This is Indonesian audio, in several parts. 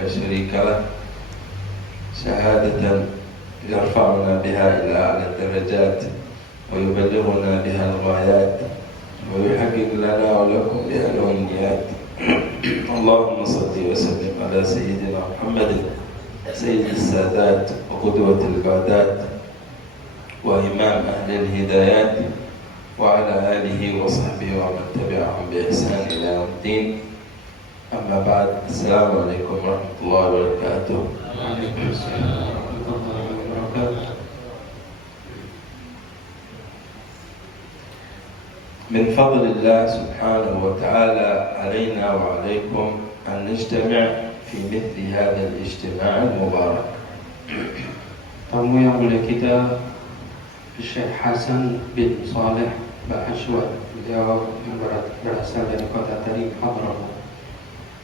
لا شريك له شهادة يرفعنا بها إلى أعلى الدرجات ويبلغنا بها الغايات ويحقق لنا ولكم بها الأمنيات. اللهم صل وسلم على سيدنا محمد سيد السادات وقدوة القادات وإمام أهل الهدايات وعلى آله وصحبه ومن تبعهم بإحسان إلى يوم الدين. أما بعد، السلام عليكم ورحمة الله وبركاته. وعليكم السلام ورحمة الله وبركاته. من فضل الله سبحانه وتعالى علينا وعليكم أن نجتمع في مثل هذا الاجتماع المبارك. Tamu yang mulia kita Syekh Hasan bin Saleh Bahashwat, beliau yang berasal dari kota Tarim, Hadramaut.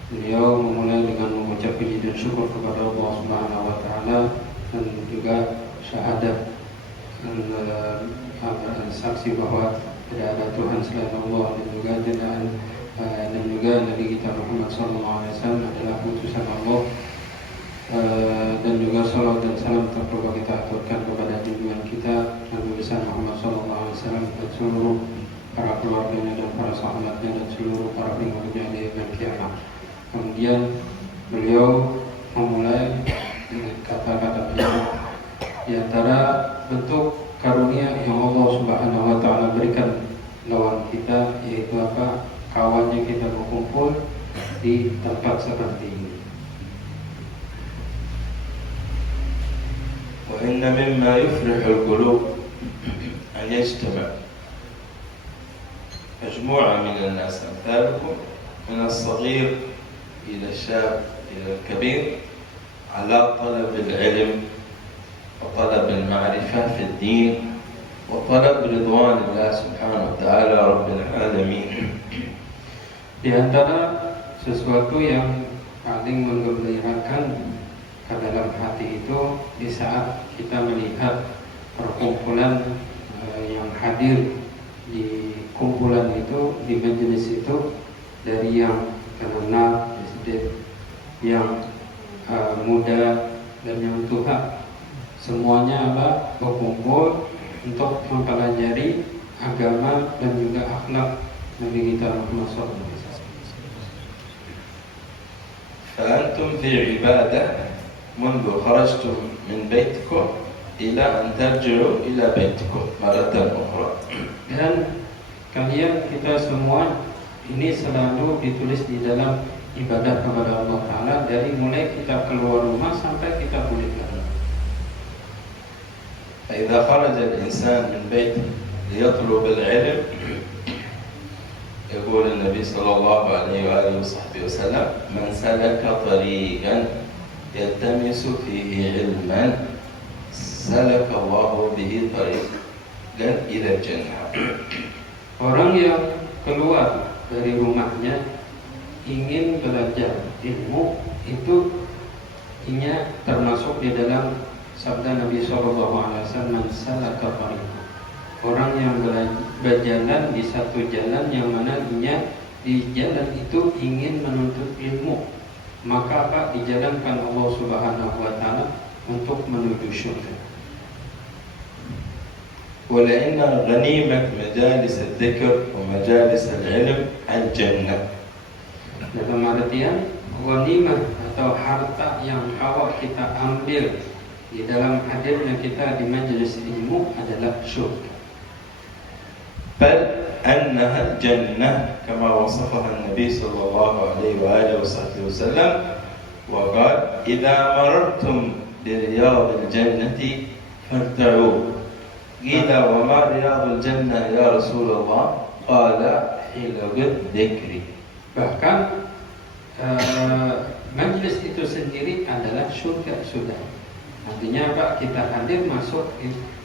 Beliau memulai dengan mengucap puji dan syukur kepada Allah Subhanahu wa taala dan juga syahadat dan saksi bahwa tidak ada Tuhan selain Allah, dan juga Nabi kita Muhammad SAW adalah utusan Allah, dan juga salawat dan salam terperlu kita aturkan kepada junjungan kita Nabi besar Muhammad SAW dan seluruh para keluarganya dan para sahabatnya dan seluruh para pengikutnya di hari kiamat. Kemudian beliau memulai dengan kata-kata beliau, di antara bentuk karunia yang Allah Subhanahu wa taala berikan lawan kita yaitu apa? Kawannya kita berkumpul di tempat seperti ini. وإن مما يفرح القلوب أن يجتمع مجموعة من الناس أمثالكم من الصغير إلى الشاب إلى الكبير على طلب العلم وطلب المعرفة في الدين وطلب رضوان الله سبحانه وتعالى رب العالمين. Di antara sesuatu yang paling menggembirakan ke dalam hati itu di saat kita melihat perkumpulan yang hadir di kumpulan itu, di majelis itu, dari yang kenal, yang muda dan yang tua, semuanya adalah berkumpul untuk mempelajari agama dan juga akhlak Nabi kita Muhammad SAW. فأنتم في عبادة منذ خرجتم من بيتكم إلى أن ترجعوا إلى بيتكم مرة أخرى. Dan kalian, kita semua ini selalu ditulis di dalam ibadah kepada Allah Ta'ala dari mulai kita keluar rumah sampai kita balik lagi. فإذا خرج الإنسان من بيته ليطلب العلم يقول النبي صلى الله عليه وآله وصحبه وسلم من سلك طريقا يلتمس فيه علما سلك الله به طريقا إلى الجنة. Orang yang keluar dari rumahnya ingin belajar ilmu itu inya termasuk di dalam sabda Nabi SAW, man salaka tariqan. Orang yang berjalan di satu jalan yang mana inya di jalan itu ingin menuntut ilmu, maka apa? Dijalankan Allah Subhanahu wa taala untuk menuju syurga. ولأن غنيمة مجالس الذكر ومجالس العلم الجنة. Dalam artian ghanimah atau harta yang awak kita ambil di dalam hadirnya kita di majelis ilmu adalah syurga. بل أنها الجنة كما وصفها النبي صلى الله عليه وآله وصحبه وسلم وقال إذا مررتم برياض الجنة فارتعوا. قيل وما رياض الجنة يا رسول الله؟ قال حلق الذكر. Bahkan majelis itu sendiri adalah surga sudah. Artinya apa? Kita hadir masuk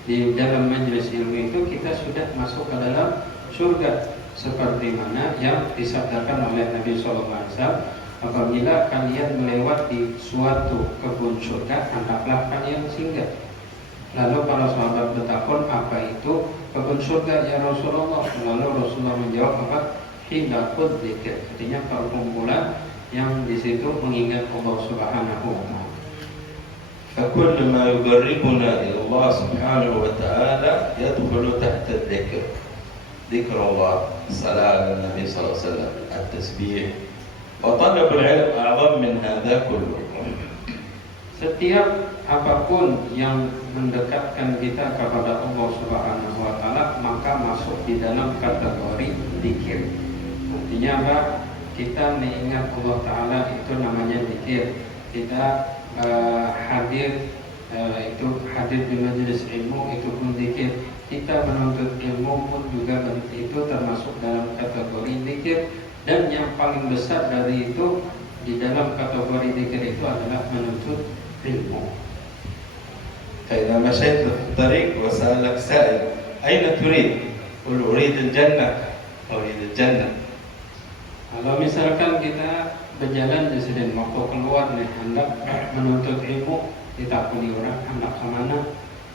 di dalam majelis ilmu itu, kita sudah masuk ke dalam surga, seperti mana yang disabdakan oleh Nabi SAW, apabila kalian melewati suatu kebun surga, hendaklah kalian singgah. Lalu para sahabat bertakun, apa itu kebun surga ya Rasulullah? Lalu Rasulullah menjawab apa? Hilaqud dzikr, artinya perkumpulan yang di situ mengingat Allah Subhanahu wa taala. فكل ما يقربنا إلى الله سبحانه وتعالى يدخل تحت الذكر. ذكر الله، الصلاة على النبي صلى الله عليه وسلم، التسبيح، وطلب العلم أعظم من هذا كله. Setiap apapun yang mendekatkan kita kepada Allah Subhanahu wa taala maka masuk di dalam kategori zikir. Artinya apa? Kita mengingat Allah taala itu namanya zikir. Kita hadir itu hadir di majelis ilmu itu pun zikir. Kita menuntut ilmu pun juga itu termasuk dalam kategori zikir. Dan yang paling besar dari itu di dalam kategori zikir itu adalah menuntut ilmu. فإذا مشيت في الطريق وسألك سائل أين تريد؟ قل أريد الجنة، أريد الجنة. Kalau misalkan kita berjalan di sini waktu keluar nih hendak menuntut ilmu, ditakuni orang hendak ke mana?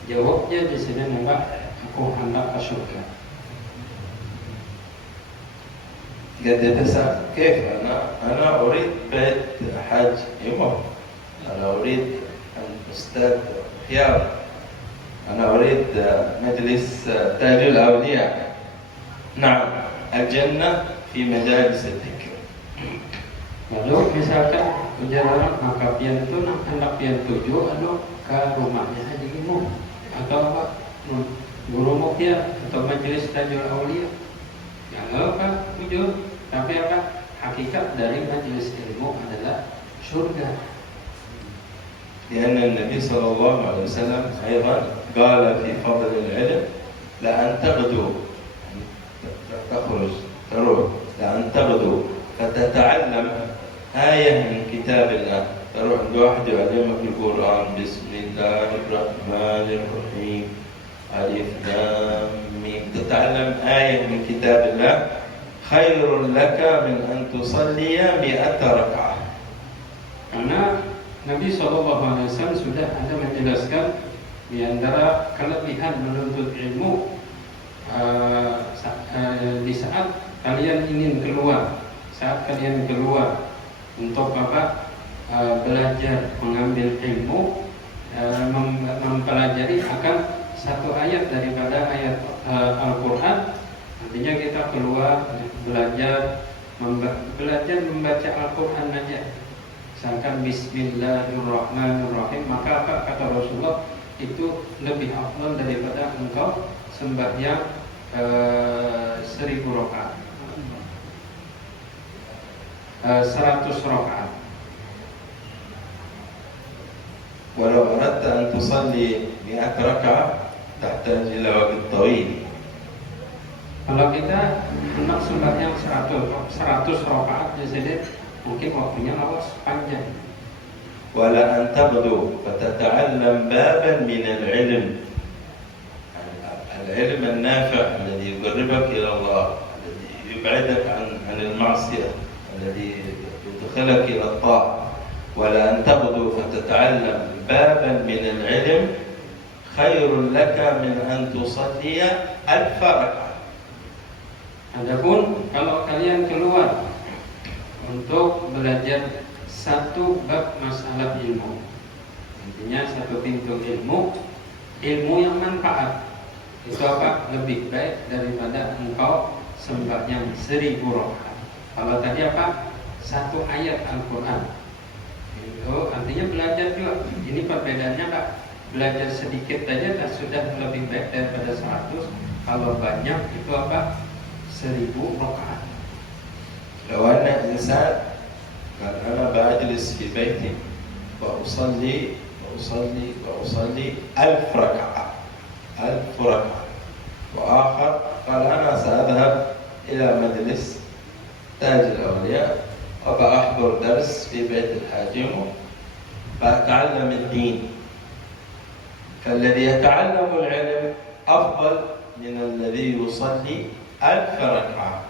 Jawabnya di sini hendak aku hendak ke surga. قد يتساءل كيف أنا أريد بيت حج يمر، أنا أريد أن أستاذ خيار، أنا أريد مجلس تاج الأولياء. نعم، الجنة في مجالس الذكر. Lalu misalkan ujar orang maka pian itu hendak pian tuju anu ke rumahnya Haji Imam atau apa guru mukia atau majelis tajul aulia. Ya apa tuju, tapi apa hakikat dari majelis ilmu adalah surga. لأن النبي صلى الله عليه وسلم أيضا قال في فضل العلم لأن تغدو تخرج تروح لأن تغدو فتتعلم آية من كتاب الله، تروح عند واحد يعلمك القرآن بسم الله الرحمن الرحيم ألف لام ميم، تتعلم آية من كتاب الله خير لك من أن تصلي 100 ركعة. Karena Nabi SAW sudah ada menjelaskan di antara kelebihan menuntut ilmu di saat kalian ingin keluar, saat kalian keluar untuk apa? Belajar mengambil ilmu, mempelajari akan satu ayat daripada ayat Al-Quran. Artinya kita keluar belajar membaca Al-Quran aja. Misalkan Bismillahirrahmanirrahim, maka apa kata Rasulullah itu lebih afdal daripada engkau sembahyang 1000 rakaat, 100 rakaat. ولو أردت أن تصلي 100 ركعة تحتاج إلى وقت طويل. Kalau kita hendak sembahyang 100 rakaat di sini mungkin waktunya lawas panjang. ولا أن تغدو فتتعلم بابا من العلم، العلم النافع الذي يقربك إلى الله، الذي يبعدك عن المعصية، الذي يدخلك إلى الطاعة. ولا أن تغدو فتتعلم بابا من العلم خير لك من أن تصلي 1000 ركعة. Adapun kalau kalian keluar untuk belajar satu bab masalah ilmu, intinya satu pintu ilmu yang manfaat, itu apa? Lebih baik daripada engkau sembahyang 1000 rakaat. Kalau tadi apa? Satu ayat Al-Quran. Itu artinya belajar juga. Ini perbedaannya Pak. Belajar sedikit saja sudah lebih baik daripada 100. Kalau banyak itu apa? 1000 rakaat. لو أن إنسان قال أنا بجلس في بيتي وأصلي 1000 ركعة، 1000 ركعة، وآخر قال أنا سأذهب إلى مجلس تاج الأولياء وبأحضر درس في بيت الحاجم فأتعلم الدين. فالذي يتعلم العلم أفضل من الذي يصلي 1000 ركعة.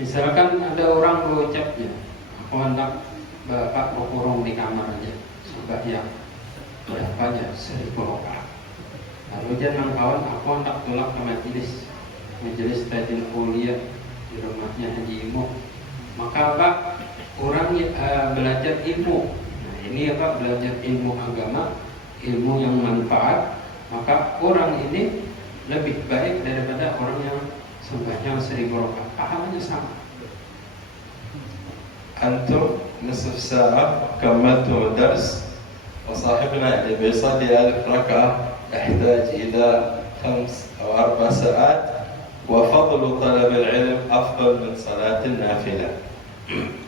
Misalkan ada orang berucapnya, aku hendak bapak berkurung di kamar aja, sembahyang berapa aja 1000 rakaat. Lalu jangan kawan, aku hendak pulang ke majelis tajil kuliah di rumahnya Haji Imam. Maka apa? orang belajar ilmu. Nah, ini apa? Belajar ilmu agama, ilmu yang manfaat, maka orang ini lebih baik daripada orang yang sembahyang 1000 rakaat. Pahalanya sama. أنتم نصف ساعة كملتم الدرس، وصاحبنا اللي بيصلي 1000 ركعة يحتاج إلى 5 أو 4 ساعات، وفضل طلب العلم أفضل من صلاة النافلة.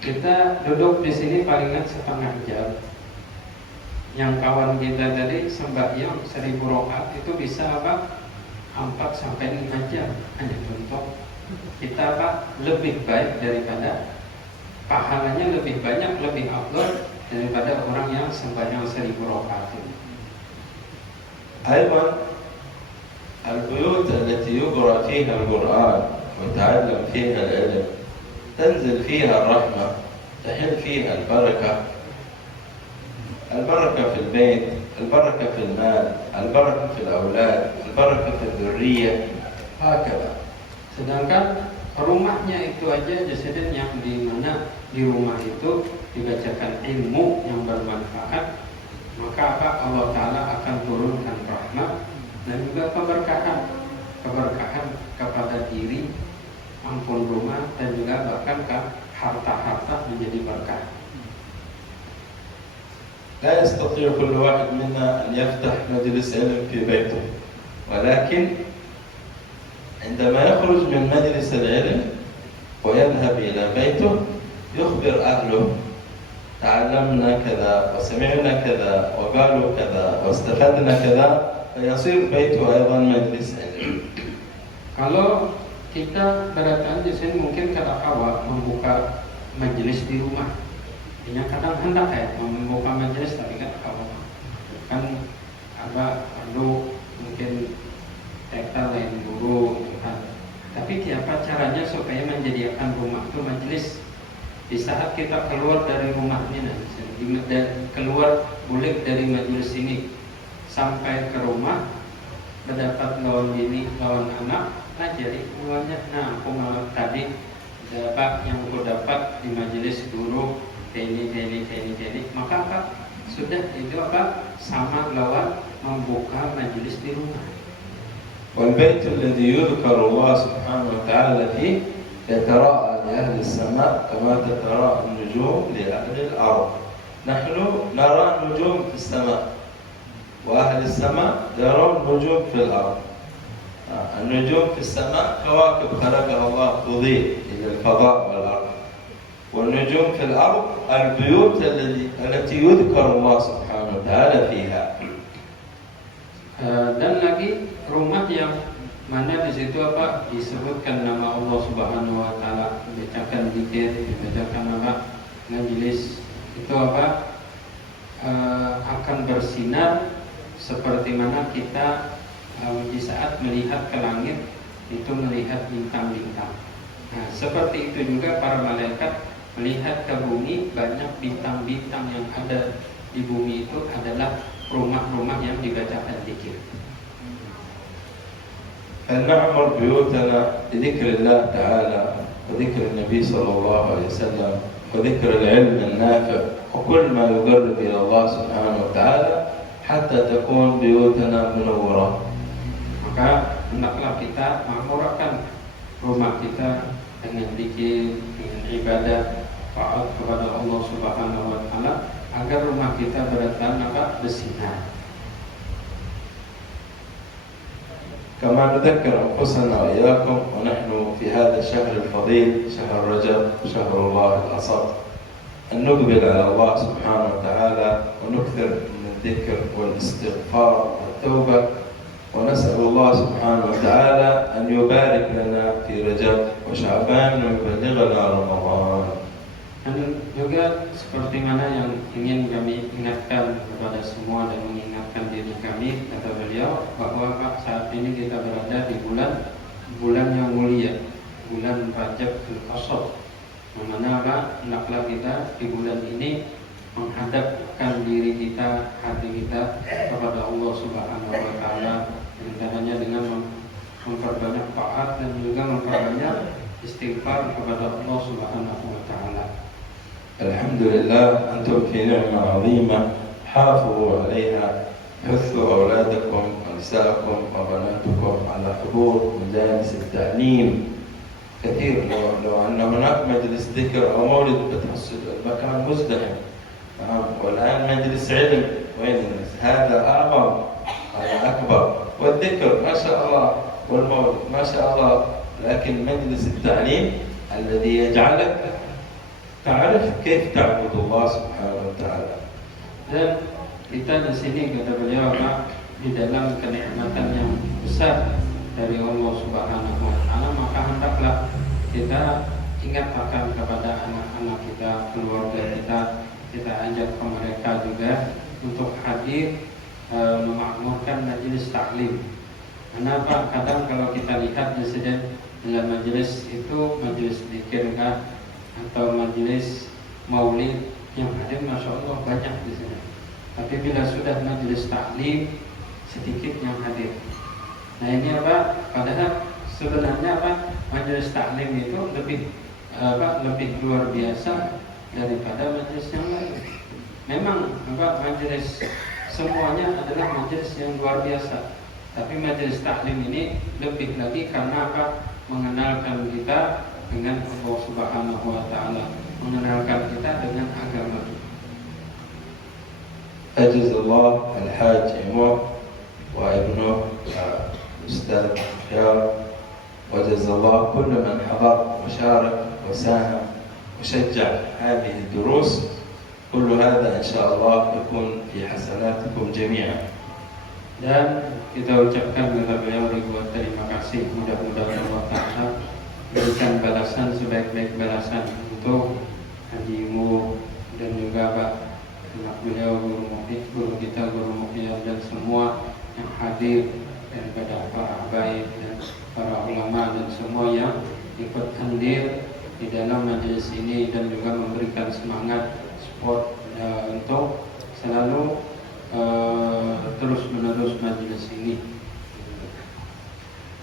Kita duduk di sini palingan setengah jam. Yang kawan kita tadi sembahyang 1000 rakaat itu bisa apa? 4 sampai 5 jam. Hanya contoh. Kita apa? Lebih baik daripada, pahalanya lebih banyak, lebih afdal daripada orang yang sembahyang 1000 rakaat ini. أيضا البيوت التي يقرأ فيها القرآن ويتعلم فيها العلم تنزل فيها الرحمة، تحل فيها البركة. البركة في البيت، البركة في المال، البركة في الأولاد، البركة في الذرية، هكذا. Sedangkan rumahnya itu aja jasad yang di mana di rumah itu dibacakan ilmu yang bermanfaat, maka apa? Allah Ta'ala akan turunkan rahmat dan juga keberkahan kepada diri, ampun rumah, dan juga bahkan ke harta-harta menjadi berkah. لا يستطيع كل واحد منا أن يفتح مجلس علم في بيته، ولكن عندما يخرج من مجلس العلم ويذهب إلى بيته يخبر أهله تعلمنا كذا وسمعنا كذا وقالوا كذا واستفدنا كذا، فيصير بيته أيضا مجلس علم. Kalau kita berdatang di sini mungkin kata awal membuka majelis di rumah, yang kadang hendak membuka majelis tapi kan awal kan apa perlu mungkin tekta lain guru kan. Tapi siapa caranya supaya menjadikan rumah itu majelis? Di saat kita keluar dari rumah ini, keluar bulik dari majelis ini sampai ke rumah, mendapat lawan bini, lawan anak, jadi mulanya, nah aku malah tadi dapat yang aku dapat di majelis guru ini, maka apa? Sudah itu apa? Sama lawan membuka majelis di rumah. والبيت الذي يذكر الله سبحانه وتعالى فيه يتراءى لأهل السماء كما تتراءى النجوم لأهل الأرض. نحن نرى النجوم في السماء، وأهل السماء يرون النجوم في الأرض. النجوم في السماء كواكب خلقها الله تضيء إلى الفضاء والأرض، والنجوم في الأرض البيوت التي يذكر الله سبحانه وتعالى فيها. Dan lagi rumah yang mana di situ apa disebutkan nama Allah Subhanahu wa taala, dibacakan zikir, dibacakan apa majelis, itu apa akan bersinar seperti mana kita di saat melihat ke langit itu melihat bintang-bintang. Nah, seperti itu juga para malaikat melihat ke bumi, banyak bintang-bintang yang ada di bumi itu adalah rumah-rumah yang dibacakan zikir. فلنعمر بيوتنا بذكر الله تعالى وذكر النبي صلى الله عليه وسلم وذكر العلم النافع وكل ما يقرب إلى الله سبحانه وتعالى حتى تكون بيوتنا منورة. Maka hendaklah kita makmurkan rumah kita dengan zikir, dengan ibadah, taat kepada Allah Subhanahu wa taala agar rumah kita bertambah bersinar. كما نذكر أنفسنا وإياكم ونحن في هذا الشهر الفضيل شهر رجب شهر الله الأصل أن نقبل على الله سبحانه وتعالى ونكثر من الذكر والاستغفار والتوبة، ونسأل الله سبحانه وتعالى أن يبارك لنا في رجب وشعبان ويبلغنا رمضان. Dan juga seperti mana yang ingin kami ingatkan kepada semua dan mengingatkan diri kami, kata beliau, bahwa saat ini kita berada di bulan yang mulia, bulan Rajab Al-Asad. Mana hendaklah kita di bulan ini menghadapkan diri kita, hati kita kepada Allah Subhanahu wa taala, antaranya dengan memperbanyak taat dan juga memperbanyak istighfar kepada Allah Subhanahu wa taala. الحمد لله أنتم في نعمة عظيمة، حافظوا عليها، حثوا أولادكم ونساءكم وبناتكم على حضور مجالس التعليم كثير. لو أن هناك مجلس ذكر أو مولد بتحس المكان مزدحم، والآن مجلس علم وين الناس؟ هذا أعظم، هذا أكبر، والذكر ما شاء الله والمولد ما شاء الله، لكن مجلس التعليم الذي يجعلك تعرف كيف تعبد الله سبحانه وتعالى. Dan kita di sini kata beliau Pak, di dalam kenikmatan yang besar dari Allah Subhanahu wa taala, maka hendaklah kita ingat akan kepada anak-anak kita, keluarga kita ajak ke mereka juga untuk hadir memakmurkan majelis taklim. Kenapa? Kadang kalau kita lihat di sini dalam majelis itu majelis zikir kan, atau majelis maulid yang hadir masya Allah banyak di sini. Tapi bila sudah majelis taklim sedikit yang hadir. Nah ini apa? Padahal sebenarnya apa? Majelis taklim itu lebih luar biasa daripada majelis yang lain. Memang apa? Majelis semuanya adalah majelis yang luar biasa. Tapi majelis taklim ini lebih lagi karena apa? Mengenalkan kita dengan Allah Subhanahu wa taala, mengenalkan kita dengan agama. أجز الله الحاج إمام وابنه الأستاذ خيار، وجزا الله كل من حضر وشارك وساهم وشجع هذه الدروس. كل هذا إن شاء الله يكون في حسناتكم جميعا. Dan kita ucapkan kepada beliau ribuan terima kasih, mudah-mudahan Allah Ta'ala berikan balasan sebaik-baik balasan untuk hajimu dan juga Pak anak beliau, guru kita, guru Muqyad, dan semua yang hadir daripada para habaib dan para ulama dan semua yang ikut hadir di dalam majelis ini dan juga memberikan semangat support untuk selalu terus menerus majelis ini.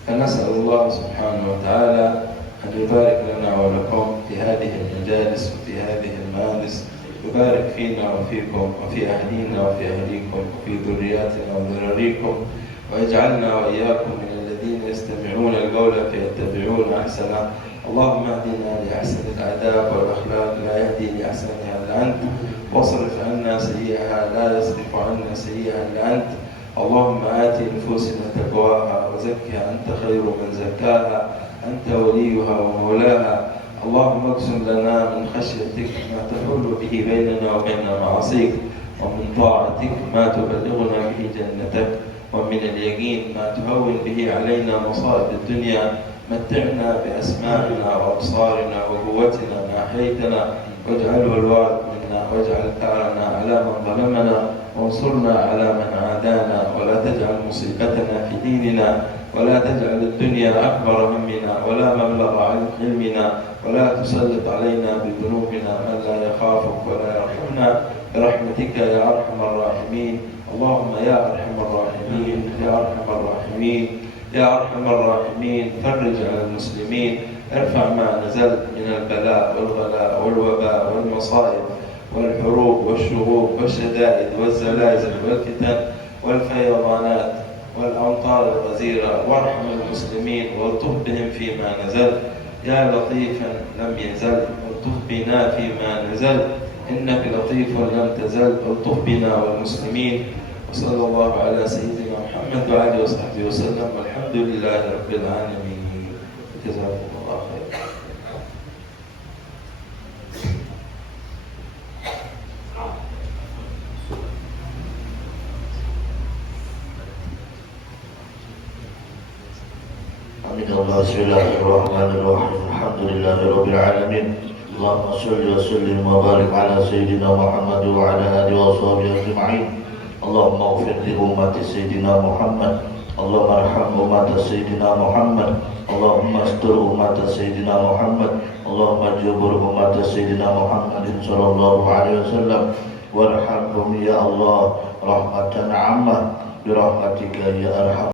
فنسأل الله سبحانه وتعالى أن يبارك لنا ولكم في هذه المجالس وفي هذه المجالس، يبارك فينا وفيكم وفي أهلينا وفي أهليكم وفي ذرياتنا وذراريكم، ويجعلنا وإياكم من الذين يستمعون القول فيتبعون أحسنه. اللهم اهدنا لأحسن الآداب والأخلاق، لا يهدي لأحسنها إلا أنت، واصرف عنا سيئها لا يصرف عنا سيئها إلا أنت. اللهم آت نفوسنا تقواها وزكها أنت خير من زكاها، أنت وليها ومولاها. اللهم اقسم لنا من خشيتك ما تحول به بيننا وبين معاصيك، ومن طاعتك ما تبلغنا به جنتك، ومن اليقين ما تهون به علينا مصائب الدنيا. متعنا بأسماعنا وأبصارنا وقوتنا ما أحييتنا، واجعله الوارث منا، واجعل ثارنا على من ظلمنا، وانصرنا على من عادانا، ولا تجعل مصيبتنا في ديننا، ولا تجعل الدنيا أكبر همنا ولا مبلغ علمنا، ولا تسلط علينا بذنوبنا من لا يخافك ولا يرحمنا، برحمتك يا أرحم الراحمين. اللهم يا أرحم الراحمين، يا أرحم الراحمين، يا أرحم الراحمين، فرج على المسلمين، ارفع ما نزل من البلاء والغلاء والوباء والمصائب والحروب والشهوب والشدائد والزلازل والفتن والفيضانات والأمطار الغزيرة، وارحم المسلمين والطف بهم فيما نزل. يا لطيفا لم يزل الطف بنا فيما نزل، إنك لطيف لم تزل الطف بنا والمسلمين. وصلى الله على سيدنا محمد وآله وصحبه وسلم، والحمد لله رب العالمين. جزاكم الله خير. بسم الله الرحمن الرحيم. الحمد لله رب العالمين. اللهم صل وسلم وبارك على سيدنا محمد وعلى آله وصحبه أجمعين. اللهم اغفر لأمة سيدنا محمد، اللهم ارحم أمة سيدنا محمد، اللهم استر أمة سيدنا محمد، اللهم جبر أمة سيدنا محمد صلى الله عليه وسلم، وارحمهم يا الله رحمة عامة برحمتك يا أرحم